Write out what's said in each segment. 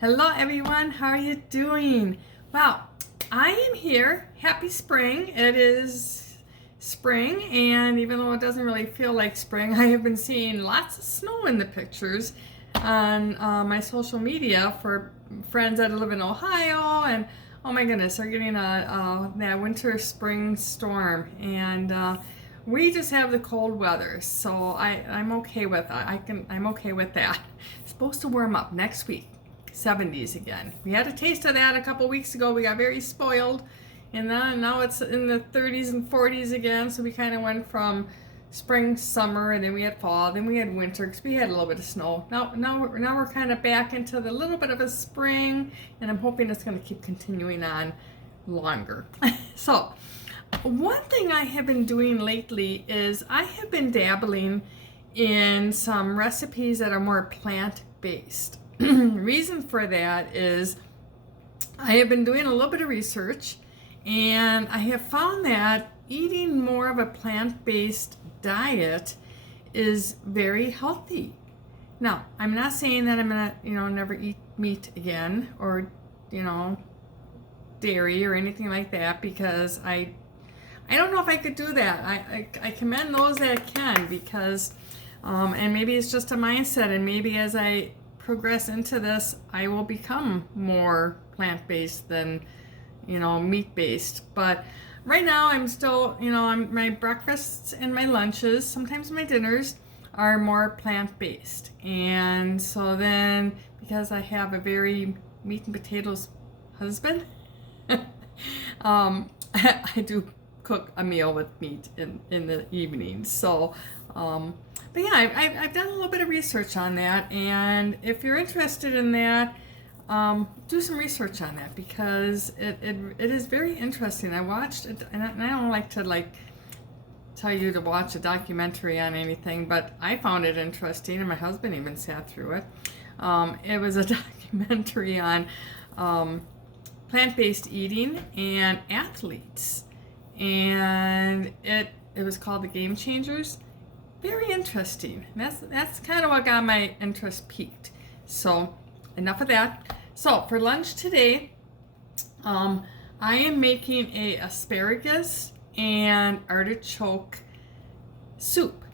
Hello everyone, how are you doing? Well, I am here. Happy spring. It is spring, and even though it doesn't really feel like spring, I have been seeing lots of snow in the pictures on my social media for friends that live in Ohio, and oh my goodness, they're getting that winter spring storm, and we just have the cold weather, so I'm okay with that. I'm okay with that. It's supposed to warm up next week. 70s again. We had a taste of that a couple weeks ago. We got very spoiled, and now it's in the 30s and 40s again. So we kind of went from spring, summer, and then we had fall, then we had winter because we had a little bit of snow. Now we're kind of back into the little bit of a spring, and I'm hoping it's going to keep continuing on longer. So one thing I have been doing lately is I have been dabbling in some recipes that are more plant-based. Reason for that is I have been doing a little bit of research, and I have found that eating more of a plant-based diet is very healthy. Now, I'm not saying that I'm gonna, never eat meat again or, dairy or anything like that, because I don't know if I could do that. I commend those that can, because and maybe it's just a mindset, and maybe as I progress into this, I will become more plant-based than, meat-based. But right now I'm still, my breakfasts and my lunches, sometimes my dinners, are more plant-based. And so then, because I have a very meat and potatoes husband, I do cook a meal with meat in the evenings. So but yeah, I've done a little bit of research on that, and if you're interested in that, do some research on that, because it is very interesting. I watched it, and I don't like to tell you to watch a documentary on anything, but I found it interesting, and my husband even sat through it. It was a documentary on plant-based eating and athletes, and it was called The Game Changers. Very interesting. That's kind of what got my interest peaked. So enough of that. So for lunch today, I am making a asparagus and artichoke soup.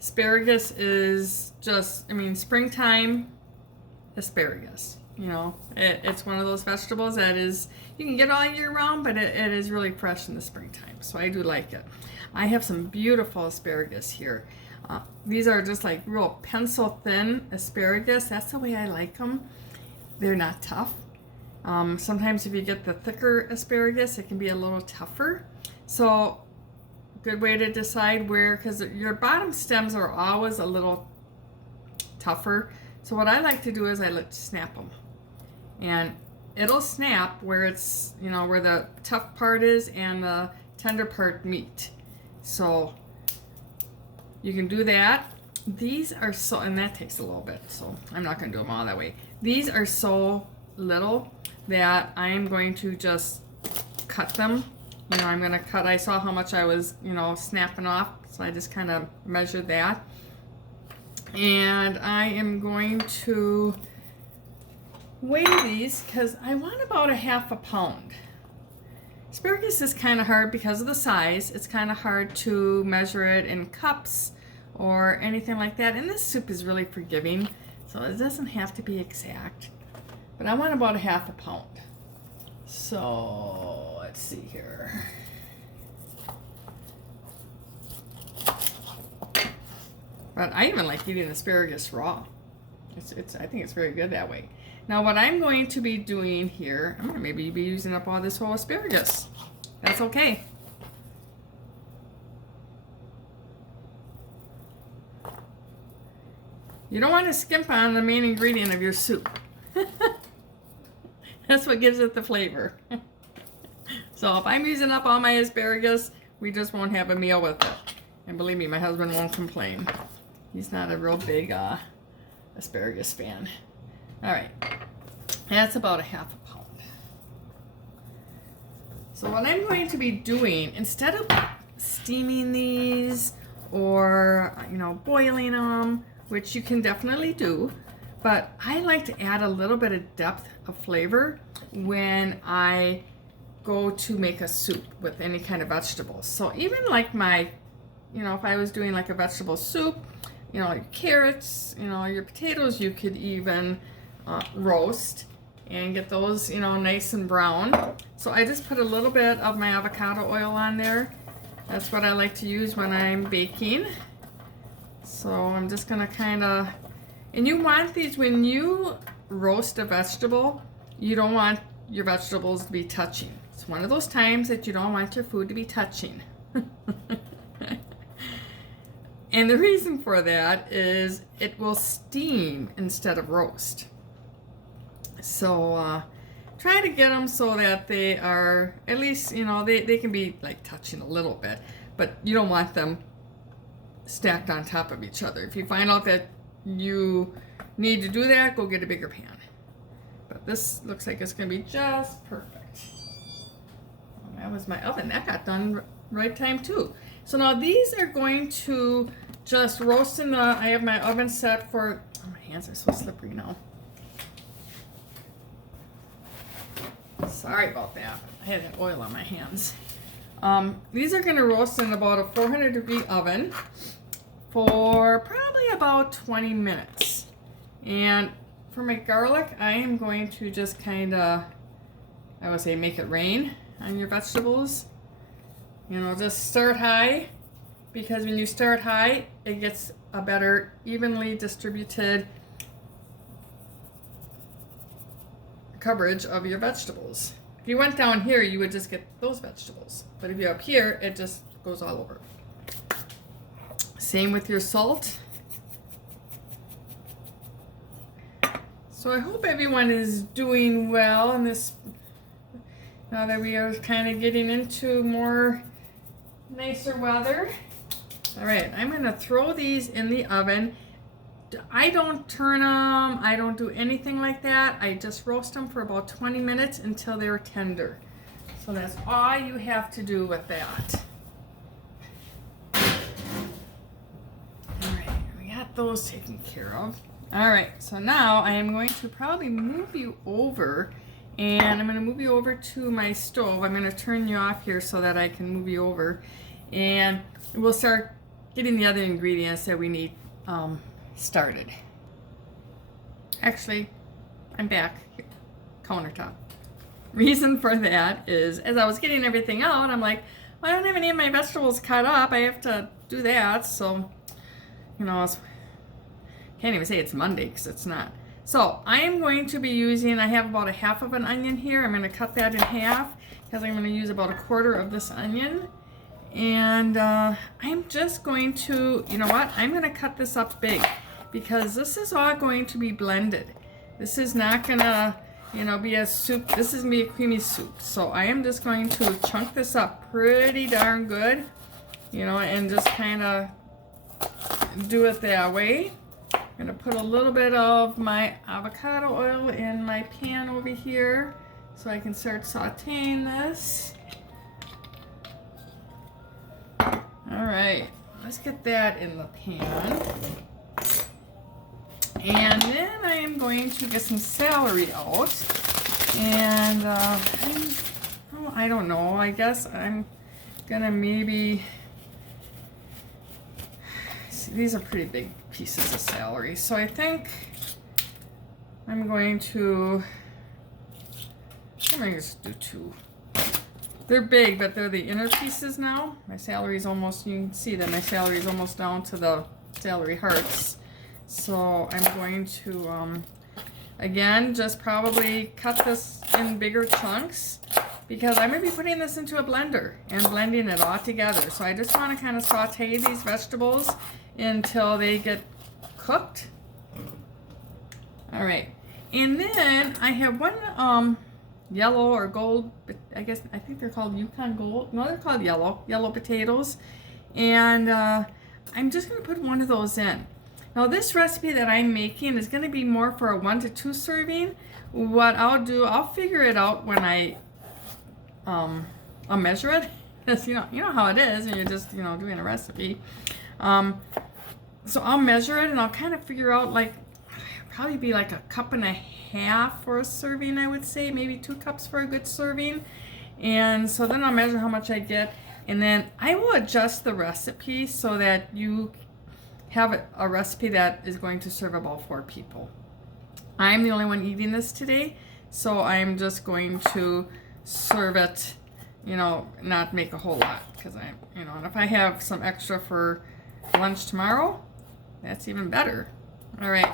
Asparagus is just, springtime asparagus. It's one of those vegetables that is, you can get all year round, but it is really fresh in the springtime. So I do like it. I have some beautiful asparagus here. These are just like real pencil thin asparagus. That's the way I like them. They're not tough. Sometimes if you get the thicker asparagus, it can be a little tougher. So good way to decide where, because your bottom stems are always a little tougher. So what I like to do is I like to snap them. And it'll snap where it's, where the tough part is and the tender part meet. So you can do that. These are so, and that takes a little bit, so I'm not going to do them all that way. These are so little that I am going to just cut them. I'm going to cut, I saw how much I was, snapping off, so I just kind of measured that. And I am going to weigh these because I want about a half a pound. Asparagus is kind of hard because of the size. It's kind of hard to measure it in cups or anything like that. And this soup is really forgiving, so it doesn't have to be exact. But I want about a half a pound. So let's see here. But I even like eating asparagus raw. I think it's very good that way. Now what I'm going to be doing here, I'm going to maybe be using up all this whole asparagus. That's okay. You don't want to skimp on the main ingredient of your soup. That's what gives it the flavor. So if I'm using up all my asparagus, we just won't have a meal with it. And believe me, my husband won't complain. He's not a real big asparagus fan. All right, that's about a half a pound. So what I'm going to be doing, instead of steaming these or boiling them, which you can definitely do, but I like to add a little bit of depth of flavor when I go to make a soup with any kind of vegetables. So even like my, if I was doing like a vegetable soup, your carrots, your potatoes, you could even roast and get those, nice and brown. So I just put a little bit of my avocado oil on there. That's what I like to use when I'm baking. So I'm just gonna and you want these, when you roast a vegetable, you don't want your vegetables to be touching. It's one of those times that you don't want your food to be touching. And the reason for that is it will steam instead of roast. So try to get them so that they are, at least, they can be like touching a little bit, but you don't want them stacked on top of each other. If you find out that you need to do that, go get a bigger pan. But this looks like it's going to be just perfect. Well, that was my oven. That got done right time too. So now these are going to just roast in I have my oven set for, my hands are so slippery now. Sorry about that. I had that oil on my hands. These are going to roast in about a 400-degree oven for probably about 20 minutes. And for my garlic, I am going to just I would say make it rain on your vegetables. Just start high, because when you start high, it gets a better evenly distributed coverage of your vegetables. If you went down here, you would just get those vegetables. But if you're up here, it just goes all over. Same with your salt. So I hope everyone is doing well in this, now that we are kind of getting into more nicer weather. All right, I'm going to throw these in the oven. I don't turn them, I don't do anything like that. I just roast them for about 20 minutes until they're tender. So that's all you have to do with that. All right, we got those taken care of. All right, so now I am going to probably move you over, and I'm going to move you over to my stove. I'm going to turn you off here so that I can move you over, and we'll start getting the other ingredients that we need started. Actually, I'm back. Countertop. Reason for that is, as I was getting everything out, I'm like, well, I don't have any of my vegetables cut up. I have to do that. So, can't even say it's Monday because it's not. So I am going to be using, I have about a half of an onion here. I'm going to cut that in half because I'm going to use about a quarter of this onion. And I'm just going to, I'm going to cut this up big because this is all going to be blended. This is not going to, be a soup. This is going to be a creamy soup. So I am just going to chunk this up pretty darn good, and just kind of do it that way. I'm going to put a little bit of my avocado oil in my pan over here so I can start sauteing this. All right, let's get that in the pan. And then I am going to get some celery out. And I don't know, I guess I'm gonna maybe, see, these are pretty big pieces of celery. So I think I'm going to just do two. They're big, but they're the inner pieces now. My celery is almost, you can see that my celery is almost down to the celery hearts. So I'm going to, again, just probably cut this in bigger chunks because I'm going to be putting this into a blender and blending it all together. So I just want to kind of saute these vegetables until they get cooked. All right. And then I have one yellow or gold, I think they're called Yukon Gold. No, they're called yellow potatoes. And I'm just going to put one of those in. Now this recipe that I'm making is going to be more for a 1 to 2 serving. What I'll do, I'll figure it out when I'll measure it. Because you know how it is when you're just doing a recipe. So I'll measure it and I'll kind of figure out, like, probably be like 1.5 cups for a serving, I would say, maybe 2 cups for a good serving. And so then I'll measure how much I get, and then I will adjust the recipe so that you have a recipe that is going to serve about 4 people. I'm the only one eating this today, so I'm just going to serve it, you know, not make a whole lot, because you know, and if I have some extra for lunch tomorrow, that's even better. All right,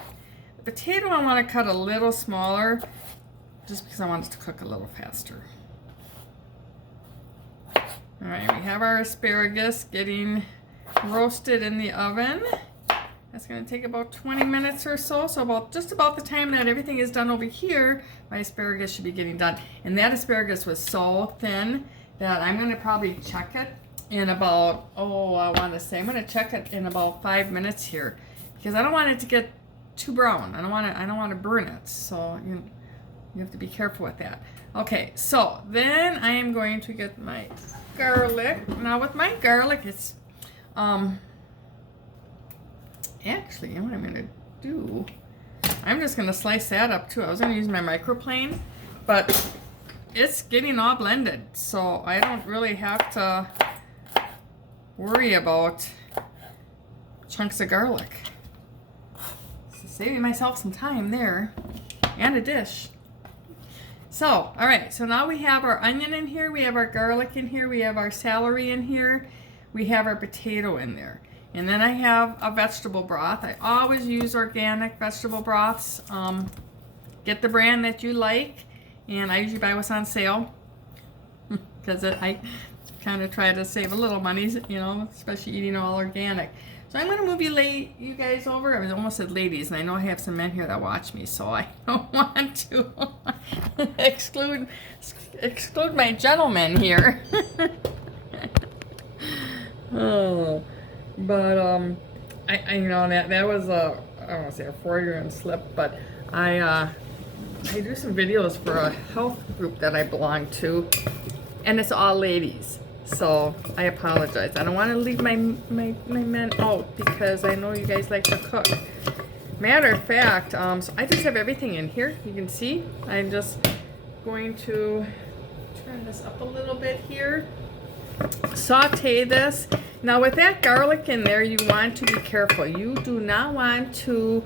the potato I want to cut a little smaller, just because I want it to cook a little faster. All right, we have our asparagus getting roasted in the oven. That's going to take about 20 minutes or so. So just about the time that everything is done over here, my asparagus should be getting done. And that asparagus was so thin that I'm going to probably check it in about, I'm going to check it in about 5 minutes here, because I don't want it to get too brown. I don't want to burn it. So you have to be careful with that. Okay, so then I am going to get my garlic. Now with my garlic, it's actually, what I'm going to do, I'm just going to slice that up too. I was going to use my microplane, but it's getting all blended, so I don't really have to worry about chunks of garlic. So saving myself some time there, and a dish. So, all right, so now we have our onion in here, we have our garlic in here, we have our celery in here, we have our potato in there. And then I have a vegetable broth. I always use organic vegetable broths. Get the brand that you like, and I usually buy what's on sale, because I kind of try to save a little money, you know, especially eating all organic. So I'm going to move you guys over. I almost said ladies, and I know I have some men here that watch me, so I don't want to exclude my gentlemen here. Oh. But I you know, that was I don't want to say a Freudian slip, but I do some videos for a health group that I belong to, and it's all ladies. So I apologize. I don't want to leave my men out, because I know you guys like to cook. Matter of fact, so I just have everything in here. You can see I'm just going to turn this up a little bit here. Saute this. Now with that garlic in there, you want to be careful. You do not want to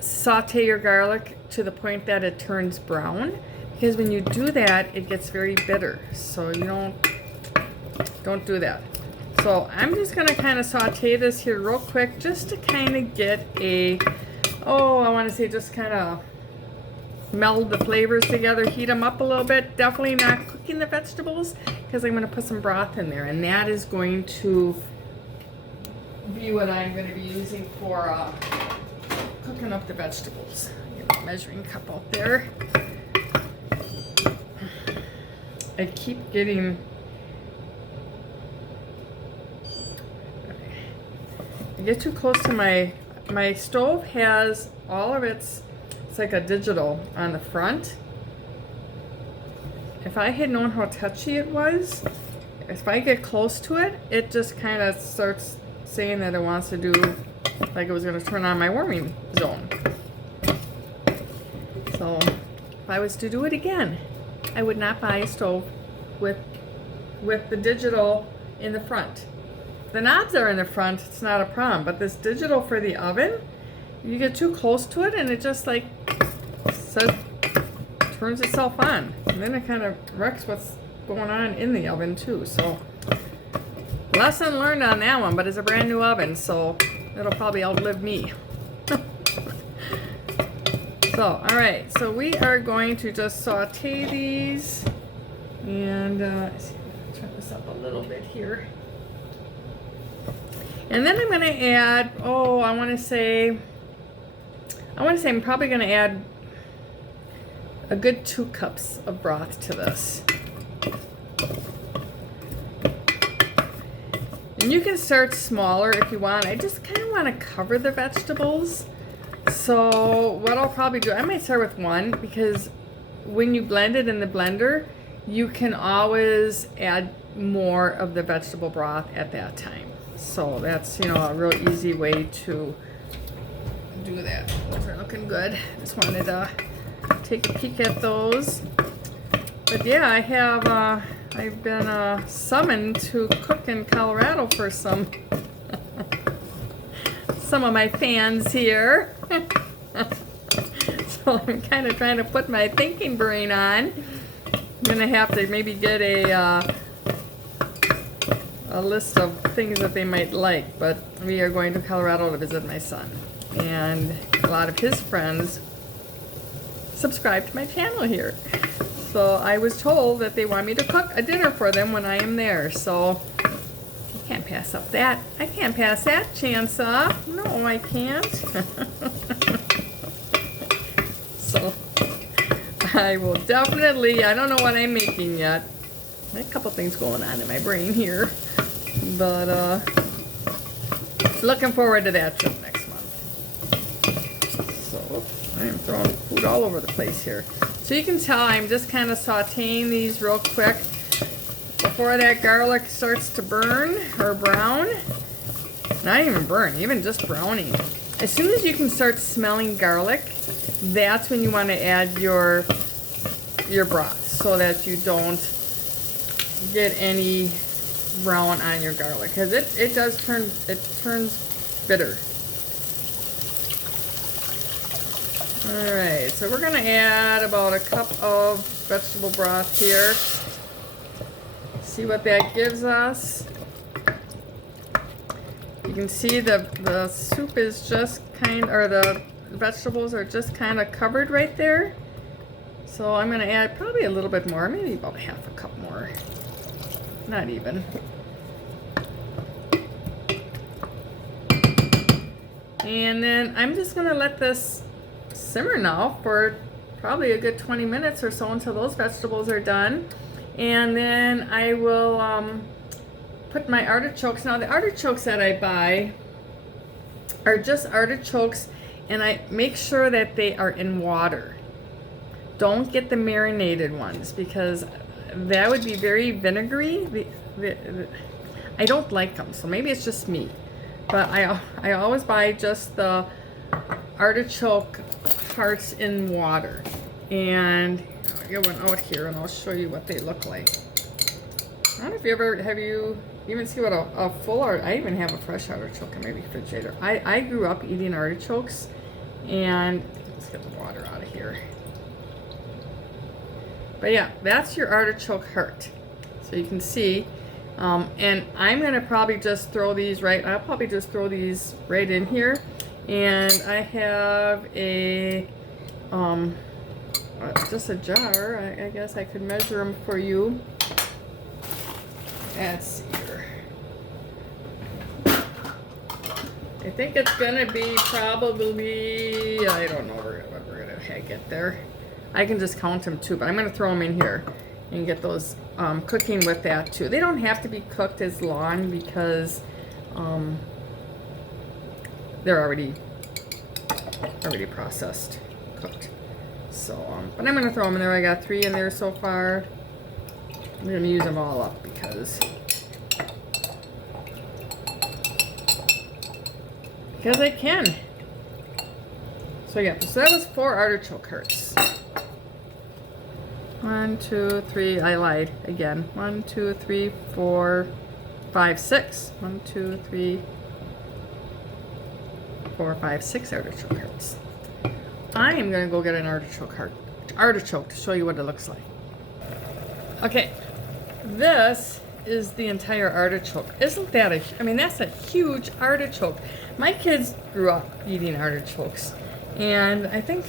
saute your garlic to the point that it turns brown, because when you do that, it gets very bitter. So you don't do that. So I'm just going to kind of saute this here real quick, just to kind of get I want to say just kind of meld the flavors together, heat them up a little bit. Definitely not cooking the vegetables, because I'm going to put some broth in there, and that is going to be what I'm going to be using for cooking up the vegetables. Measuring cup out there. I keep getting I get too close to my stove. Has all of it's like a digital on the front. If I had known how touchy it was, if I get close to it, it just kind of starts saying that it wants to do, like it was going to turn on my warming zone. So if I was to do it again, I would not buy a stove with the digital in the front. The knobs are in the front, it's not a problem, but this digital for the oven, you get too close to it and it just like turns itself on, and then it kind of wrecks what's going on in the oven too. So lesson learned on that one, but it's a brand new oven, so it'll probably outlive me. So all right, so we are going to just saute these, and let's see, turn this up a little bit here. And then I'm going to add, I want to say I'm probably going to add a good 2 cups of broth to this. And you can start smaller if you want. I just kind of want to cover the vegetables. So what I'll probably do, I might start with 1, because when you blend it in the blender, you can always add more of the vegetable broth at that time. So that's, a real easy way to do that. Those are looking good. Just wanted to take a peek at those. But yeah, I've been summoned to cook in Colorado for some of my fans here. So I'm kind of trying to put my thinking brain on. I'm gonna have to maybe get a list of things that they might like, but we are going to Colorado to visit my son, and a lot of his friends subscribe to my channel here. So I was told that they want me to cook a dinner for them when I am there, so I can't pass up that. I can't pass that chance up. No, I can't. So I will definitely, I don't know what I'm making yet. A couple things going on in my brain here, but looking forward to that trip next month. So I am throwing food all over the place here. So you can tell I'm just kind of sauteing these real quick before that garlic starts to burn or brown. Not even burn, even just browning. As soon as you can start smelling garlic, that's when you want to add your broth, so that you don't get any brown on your garlic, because it turns bitter. Alright, so we're going to add about a cup of vegetable broth here. See what that gives us. You can see the soup is just or the vegetables are just kind of covered right there. So I'm going to add probably a little bit more, maybe about half a cup more. Not even. And then I'm just going to let this simmer now for probably a good 20 minutes or so until those vegetables are done. And then I will put my artichokes. Now the artichokes that I buy are just artichokes, and I make sure that they are in water. Don't get the marinated ones, because that would be very vinegary. I don't like them, so maybe it's just me. But I always buy just the artichoke hearts in water. And I'll get one out here and I'll show you what they look like. I don't know if you even see what a full I even have a fresh artichoke in my refrigerator. I grew up eating artichokes, and let's get the water out of here. But yeah, that's your artichoke heart. So you can see, and I'm gonna probably just throw these I'll probably just throw these right in here. And I have a, just a jar. I guess I could measure them for you. Let's see here. I think it's gonna be probably, I don't know what we're gonna get there. I can just count them too, but I'm gonna throw them in here and get those cooking with that too. They don't have to be cooked as long, because they're already processed, cooked. So, but I'm gonna throw them in there. I got 3 in there so far. I'm gonna use them all up because I can. So yeah, so that was 4 artichoke hearts. 1, 2, 3. I lied again. 1, 2, 3, 4, 5, 6. 1, 2, 3, 4, 5, 6 artichoke hearts. I am gonna go get an artichoke to show you what it looks like. Okay, this is the entire artichoke. Isn't that I mean, that's a huge artichoke. My kids grew up eating artichokes, and I think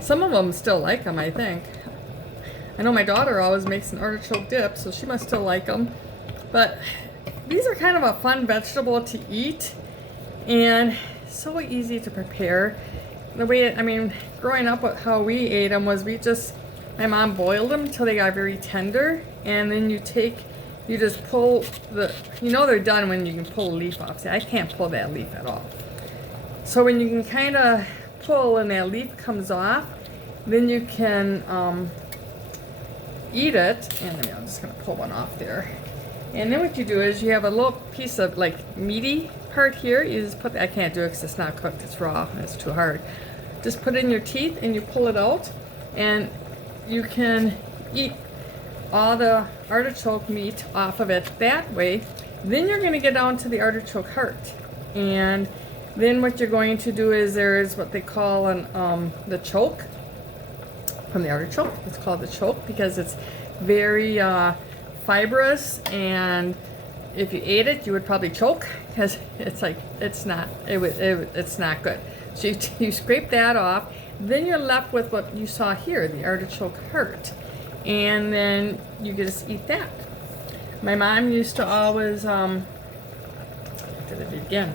some of them still like them, I think. I know my daughter always makes an artichoke dip, so she must still like them. But these are kind of a fun vegetable to eat, and so easy to prepare. The way, growing up, how we ate them was my mom boiled them until they got very tender, and then you just pull they're done when you can pull the leaf off. See, I can't pull that leaf at all. So when you can kind of pull and that leaf comes off, then you can eat it. And I'm just going to pull one off there. And then what you do is you have a little piece of like meaty part here. You just put, I can't do it because it's not cooked, it's raw, and it's too hard. Just put it in your teeth and you pull it out, and you can eat all the artichoke meat off of it that way. Then you're going to get down to the artichoke heart, and then what you're going to do is there's what they call the choke from the artichoke. It's called the choke because it's very fibrous, and if you ate it you would probably choke because it's like it's not good. So you scrape that off, then you're left with what you saw here, the artichoke heart, and then you just eat that. My mom used to always did it again.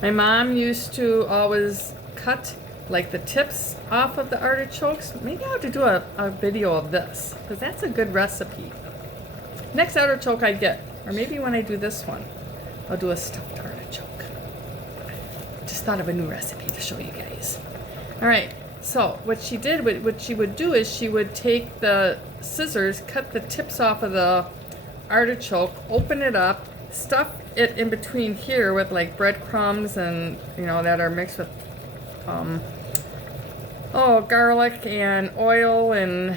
My mom used to always cut like the tips off of the artichokes. Maybe I'll have to do a video of this because that's a good recipe. Next artichoke I get, or maybe when I do this one, I'll do a stuffed artichoke. Just thought of a new recipe to show you guys. All right, so what she would do is she would take the scissors, cut the tips off of the artichoke, open it up, stuff it in between here with like breadcrumbs and that are mixed with garlic and oil and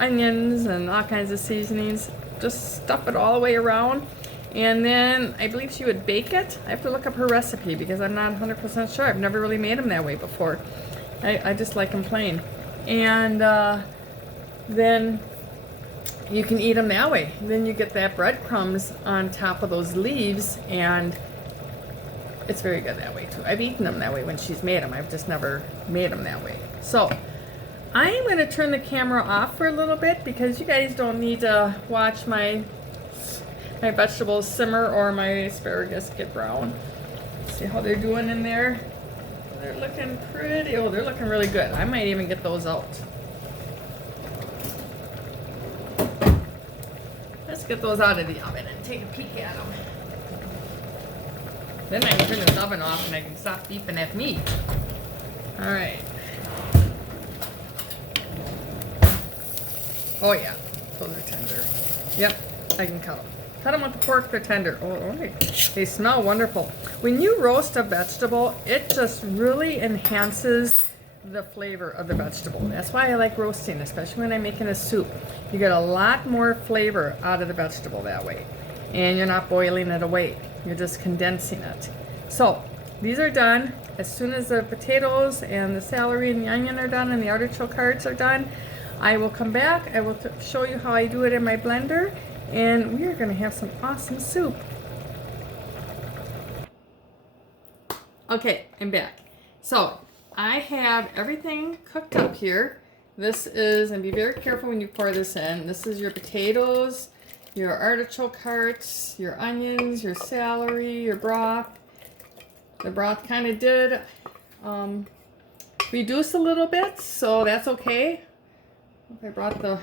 onions and all kinds of seasonings. Just stuff it all the way around, and then I believe she would bake it. I have to look up her recipe because I'm not 100% sure. I've never really made them that way before. I just like them plain, and then you can eat them that way. Then you get that breadcrumbs on top of those leaves, and it's very good that way too. I've eaten them that way when she's made them. I've just never made them that way. So I'm going to turn the camera off for a little bit because you guys don't need to watch my vegetables simmer or my asparagus get brown. See how they're doing in there? They're looking pretty. Oh, they're looking really good. I might even get those out. Let's get those out of the oven and take a peek at them. Then I can turn this oven off and I can stop beeping at me. All right. Oh yeah, those are tender. Yep, I can cut them. Cut them with the fork, they're tender. Oh, they smell wonderful. When you roast a vegetable, it just really enhances the flavor of the vegetable. That's why I like roasting, especially when I'm making a soup. You get a lot more flavor out of the vegetable that way. And you're not boiling it away. You're just condensing it. So, these are done. As soon as the potatoes and the celery and the onion are done and the artichoke hearts are done, I will come back. I will show you how I do it in my blender, and we are going to have some awesome soup. Okay, I'm back. So, I have everything cooked up here. This is, and be very careful when you pour this in, this is your potatoes, your artichoke hearts, your onions, your celery, your broth. The broth kind of did reduce a little bit, so that's okay. If I brought the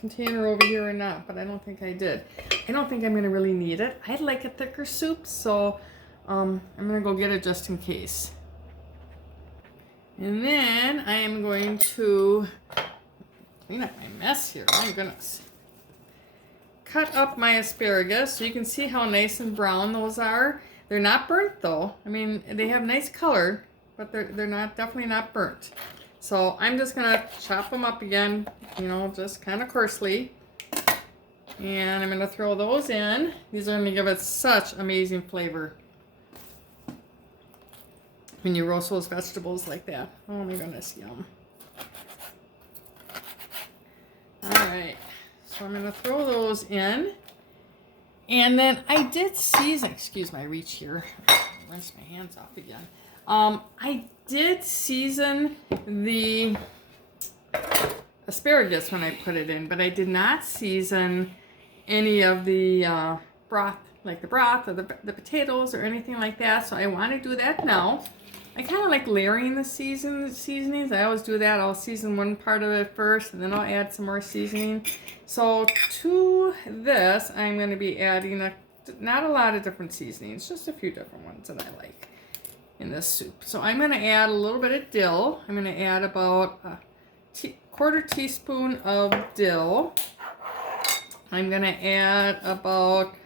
container over here or not, but I don't think I did. I don't think I'm going to really need it. I'd like a thicker soup, so I'm going to go get it just in case. And then I am going to clean up my mess here. My goodness. Cut up my asparagus so you can see how nice and brown those are. They're not burnt though. I mean, they have nice color, but they're not, definitely not burnt. So I'm just gonna chop them up again, just kind of coarsely. And I'm gonna throw those in. These are gonna give it such amazing flavor when you roast those vegetables like that. Oh my goodness, yum. All right, so I'm gonna throw those in. And then I did season, excuse my reach here, rinse my hands off again. I did season the asparagus when I put it in, but I did not season any of the broth, like the broth or the potatoes or anything like that. So I want to do that now. I kind of like layering the seasonings. I always do that. I'll season one part of it first, and then I'll add some more seasoning. So to this, I'm going to be adding not a lot of different seasonings, just a few different ones that I like in this soup. So I'm going to add a little bit of dill. I'm going to add about a quarter teaspoon of dill. I'm going to add about,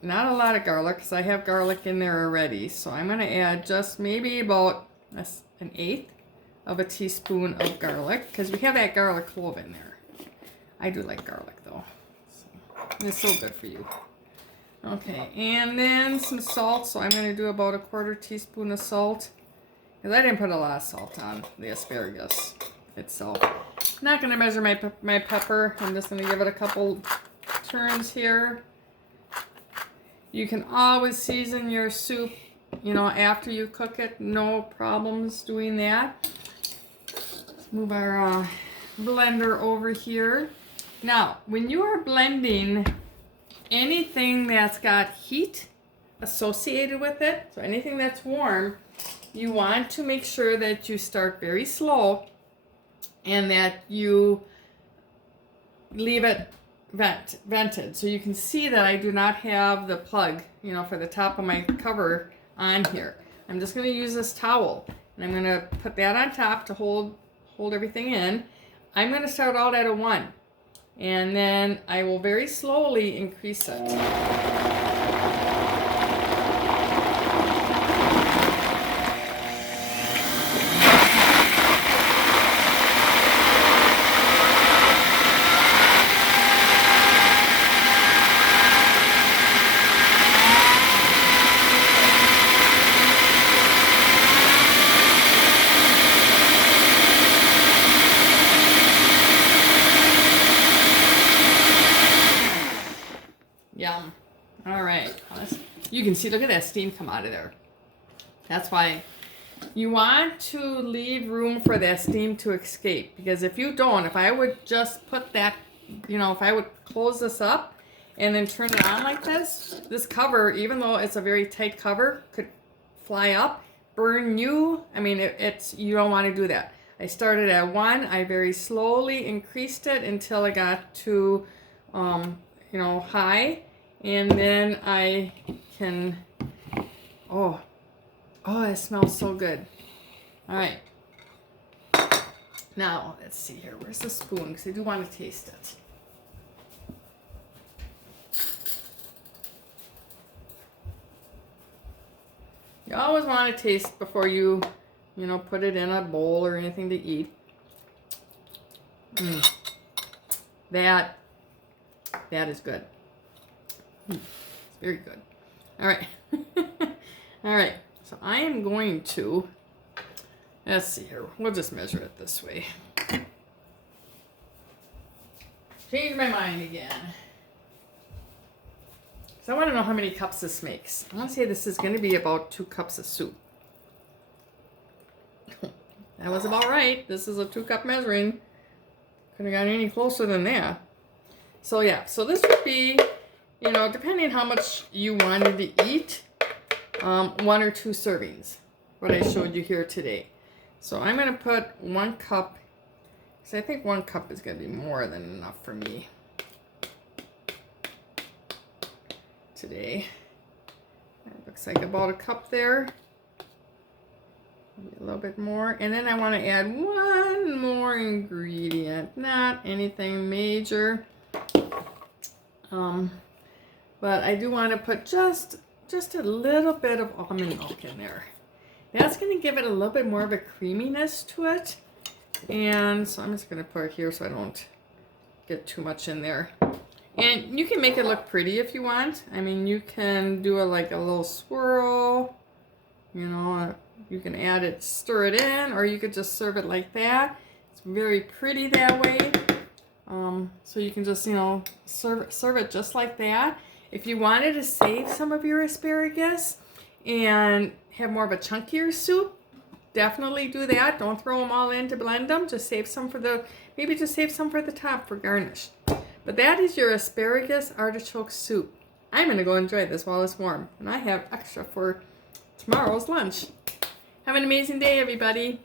not a lot of garlic because I have garlic in there already. So I'm going to add just maybe about an eighth of a teaspoon of garlic because we have that garlic clove in there. I do like garlic though. So, it's so good for you. Okay, and then some salt. So I'm going to do about a 1/4 teaspoon of salt because I didn't put a lot of salt on the asparagus itself. I'm not going to measure my pepper. I'm just going to give it a couple turns here. You can always season your soup, you know, after you cook it. No problems doing that. Let's move our blender over here. Now, when you are blending anything that's got heat associated with it, so anything that's warm, you want to make sure that you start very slow and that you leave it vented. So you can see that I do not have the plug, you know, for the top of my cover on here. I'm just going to use this towel and I'm going to put that on top to hold everything in. I'm going to start out at a 1 and then I will very slowly increase it. Yum. All right. You can see, look at that steam come out of there. That's why you want to leave room for that steam to escape. Because if you don't, if I would just put that, you know, if I would close this up and then turn it on like this, this cover, even though it's a very tight cover, could fly up, burn you. I mean, you don't want to do that. I started at 1. I very slowly increased it until I got to, you know, high, and then I can, oh, it smells so good. All right, now let's see here, where's the spoon, because I do want to taste it. You always want to taste before you know, put it in a bowl or anything to eat. That is good. It's very good. All right. All right. So I am going to, let's see here. We'll just measure it this way. Change my mind again. So I want to know how many cups this makes. I want to say this is going to be about 2 cups of soup. That was about right. This is a 2-cup measuring. Couldn't have gotten any closer than that. So yeah, so this would be, you know, depending how much you wanted to eat, 1 or 2 servings, what I showed you here today. So I'm going to put 1 cup, because I think 1 cup is going to be more than enough for me today. That looks like about a cup there. Maybe a little bit more. And then I want to add 1 more ingredient, not anything major. But I do want to put just a little bit of almond milk in there. That's going to give it a little bit more of a creaminess to it. And so I'm just going to put it here so I don't get too much in there. And you can make it look pretty if you want. I mean, you can do it like a little swirl. You know, you can add it, stir it in, or you could just serve it like that. It's very pretty that way. So you can just, you know, serve it just like that. If you wanted to save some of your asparagus and have more of a chunkier soup, definitely do that. Don't throw them all in to blend them. Just save some for the, maybe just save some for the top for garnish. But that is your asparagus artichoke soup. I'm going to go enjoy this while it's warm. And I have extra for tomorrow's lunch. Have an amazing day, everybody.